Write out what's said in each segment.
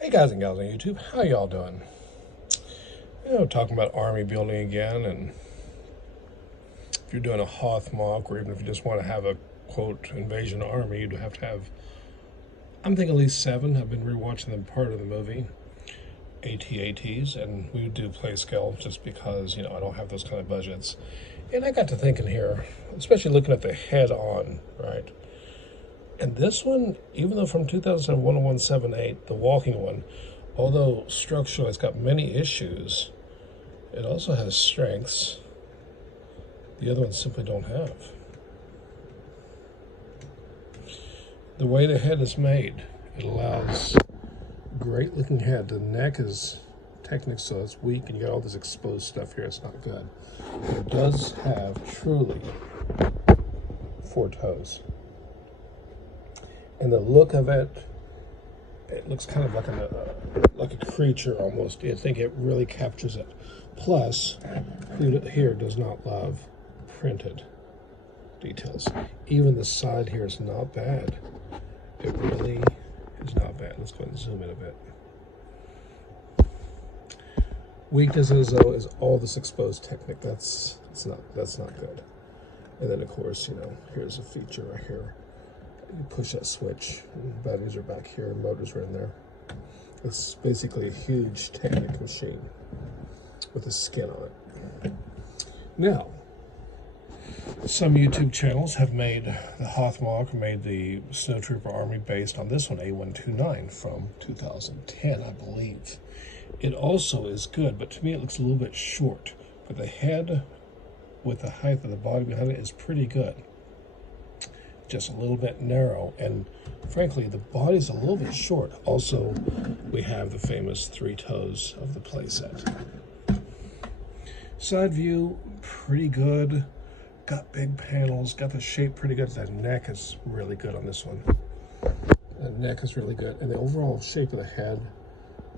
Hey guys and gals on YouTube, how y'all doing? Talking about army building again, and if you're doing a Hoth mock, or even if you just want to have a quote invasion army, you'd have to have, I'm thinking at least 7. I've been rewatching them part of the movie, AT-ATs, and we do play scale just because, I don't have those kind of budgets. And I got to thinking here, especially looking at the head on, right? And this one, even though from 2001-0178, the walking one, although structurally it's got many issues, it also has strengths the other ones simply don't have. The way the head is made, it allows great looking head. The neck is technical, so it's weak, and you got all this exposed stuff here. It's not good. It does have truly 4 toes. And the look of it, it looks kind of like a creature almost. I think it really captures it. Plus, who here does not love printed details? Even the side here is not bad. It really is not bad. Let's go ahead and zoom in a bit. Weaknesses though is all this exposed technique. That's not good. And then of course, here's a feature right here. You push that switch, and batteries are back here, and motors are in there. It's basically a huge Technic machine with a skin on it. Now, some YouTube channels have made the Hoth mock, made the Snowtrooper Army based on this one, A129 from 2010, I believe. It also is good, but to me it looks a little bit short. But the head with the height of the body behind it is pretty good. Just a little bit narrow, and frankly the body's a little bit short. Also, we have the famous 3 toes of the playset. Side view, pretty good. Got big panels, got the shape pretty good. That neck is really good on this one. The neck is really good, and the overall shape of the head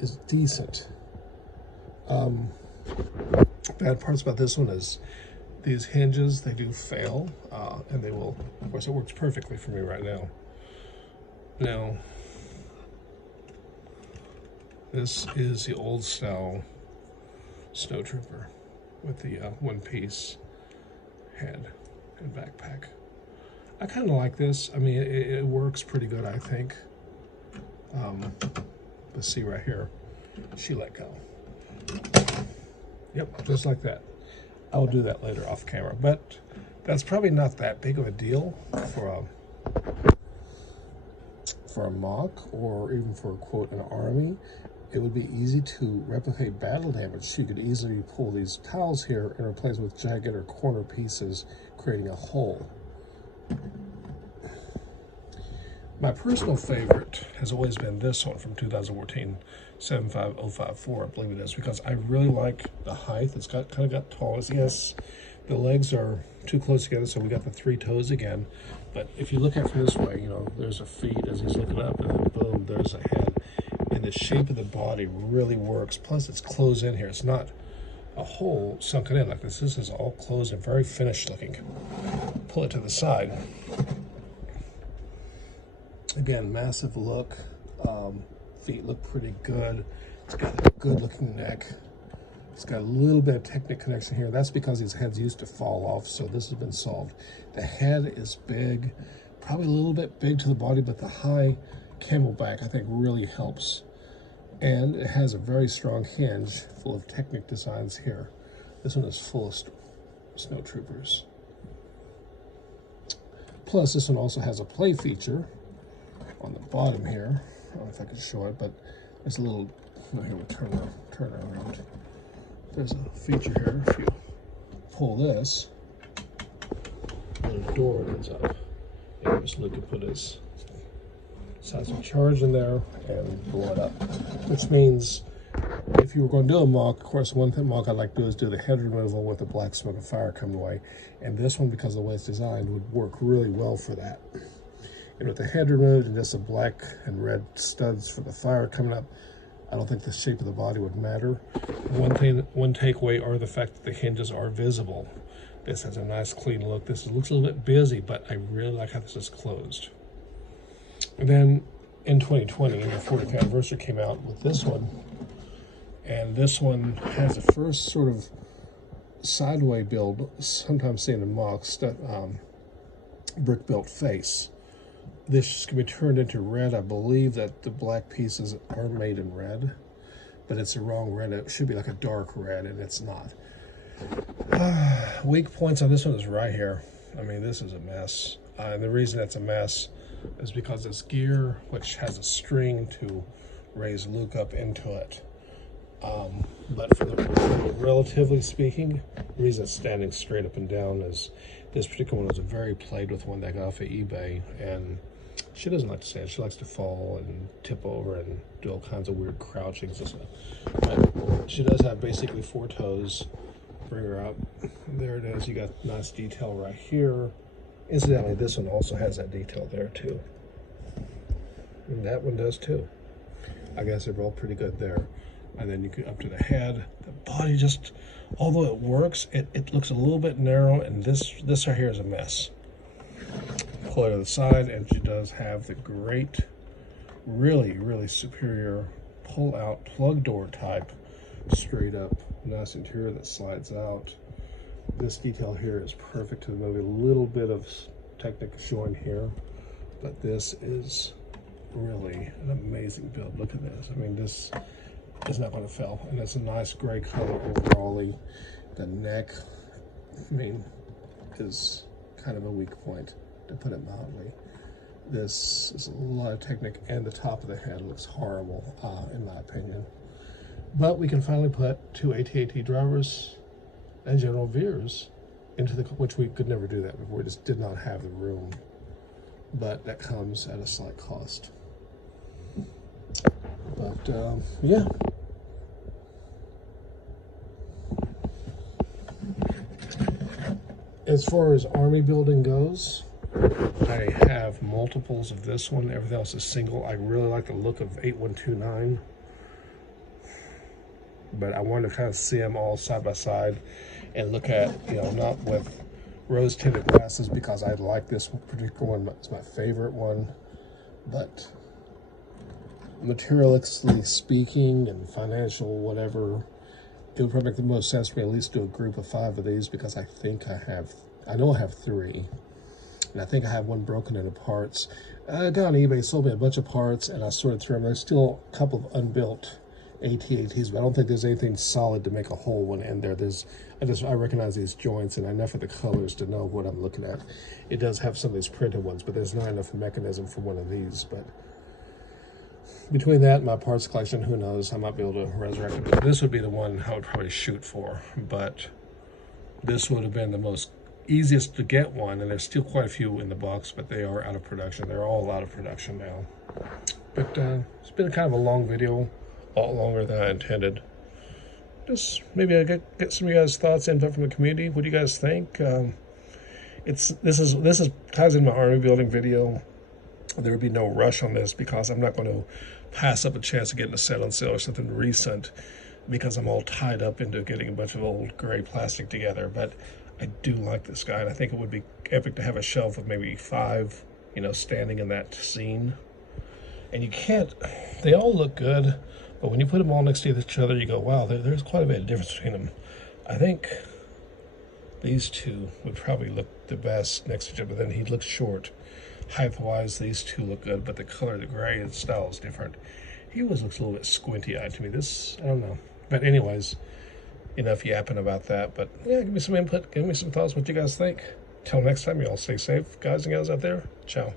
is decent. Bad parts about this one is these hinges, they do fail, and they will, of course, it works perfectly for me right now. Now, this is the old style Snowtrooper with the one-piece head and backpack. I kind of like this. I mean, it works pretty good, I think. Let's see right here. She let go. Yep, just like that. I'll do that later off camera, but that's probably not that big of a deal for a mock, or even for, quote, an army. It would be easy to replicate battle damage. So you could easily pull these tiles here and replace with jagged or corner pieces, creating a hole. My personal favorite has always been this one from 2014, 75054, I believe it is, because I really like the height. It's kind of got tall. Yes, the legs are too close together, so we got the 3 toes again. But if you look at it from this way, there's a feet as he's looking up, and then boom, there's a head. And the shape of the body really works. Plus, it's closed in here. It's not a hole sunken in like this. This is all closed and very finished looking. Pull it to the side. Again, massive look. Feet look pretty good. It's got a good looking neck. It's got a little bit of Technic connection here. That's because these heads used to fall off, so this has been solved. The head is big, probably a little bit big to the body, but the high camelback I think really helps. And it has a very strong hinge full of Technic designs here. This one is full of Snowtroopers. Plus, this one also has a play feature on the bottom here. I don't know if I can show it, but there's a little, here we'll turn around. There's a feature here. If you pull this, the door opens up. And just Luke can put his seismic charge in there and blow it up. Which means if you were going to do a mock, of course, one thing mock I'd like to do is do the head removal with the black smoke and fire coming away. And this one, because of the way it's designed, would work really well for that. And with the head removed and just the black and red studs for the fire coming up, I don't think the shape of the body would matter. One takeaway are the fact that the hinges are visible. This has a nice clean look. This looks a little bit busy, but I really like how this is closed. And then in 2020, the 40th anniversary came out with this one. And this one has the first sort of sideway build, sometimes seen in mocks, that brick built face. This can be turned into red. I believe that the black pieces are made in red, but it's the wrong red. It should be like a dark red, and it's not. Weak points on this one is right here. I mean, this is a mess. And the reason it's a mess is because this gear, which has a string to raise Luke up into it. But for the relatively speaking, the reason it's standing straight up and down is this particular one was a very played with one that I got off of eBay, and she doesn't like to stand. She likes to fall and tip over and do all kinds of weird crouchings and stuff. But she does have basically 4 toes. Bring her up. There it is. You got nice detail right here. Incidentally, this one also has that detail there too. And that one does too. I guess they're both pretty good there. And then you get up to the head. The body just, although it works, it looks a little bit narrow, and this right here is a mess. Pull it to the side, and she does have the great, really, really superior pull-out plug door type, straight up, nice interior that slides out. This detail here is perfect to the movie. A little bit of technical showing here, but this is really an amazing build. Look at this. I mean, this is not going to fail, and it's a nice gray color overall. The neck, I mean, is kind of a weak point, to put it mildly. This is a lot of technique, and the top of the head looks horrible, in my opinion. But we can finally put 2 AT-AT drivers and General Veers into the, which we could never do that before. We just did not have the room. But that comes at a slight cost. But yeah. As far as army building goes, I have multiples of this one. Everything else is single. I really like the look of 8129. But I wanted to kind of see them all side by side and look at, you know, not with rose tinted glasses, because I like this particular one. It's my favorite one. But materialistically speaking and financial whatever, it would probably make the most sense for me to at least do a group of 5 of these, because I think I know I have 3. And I think I have one broken into parts. I got on eBay, sold me a bunch of parts, and I sorted through them. There's still a couple of unbuilt AT-ATs, but I don't think there's anything solid to make a whole one in there. I recognize these joints and enough of the colors to know what I'm looking at. It does have some of these printed ones, but there's not enough mechanism for one of these. But between that and my parts collection, who knows, I might be able to resurrect it. But this would be the one I would probably shoot for. But this would have been the most easiest to get one, and there's still quite a few in the box, but they are out of production. They're all out of production now. But it's been kind of a long video, a lot longer than I intended. Just maybe I get some of you guys' thoughts, input from the community. What do you guys think? This is ties in my army building video. There would be no rush on this, because I'm not going to pass up a chance of getting a set on sale or something recent, because I'm all tied up into getting a bunch of old gray plastic together. But I do like this guy, and I think it would be epic to have a shelf of maybe 5, you know, standing in that scene. And you can't, they all look good, but when you put them all next to each other, you go, wow, there's quite a bit of difference between them. I think these two would probably look the best next to each other, but then he looks short. Height-wise, these two look good, but the color, the gray, and style is different. He always looks a little bit squinty-eyed to me. This, I don't know. But anyways, enough yapping about that. But yeah, give me some input, give me some thoughts, what you guys think. Till next time, y'all stay safe, guys and gals out there. Ciao.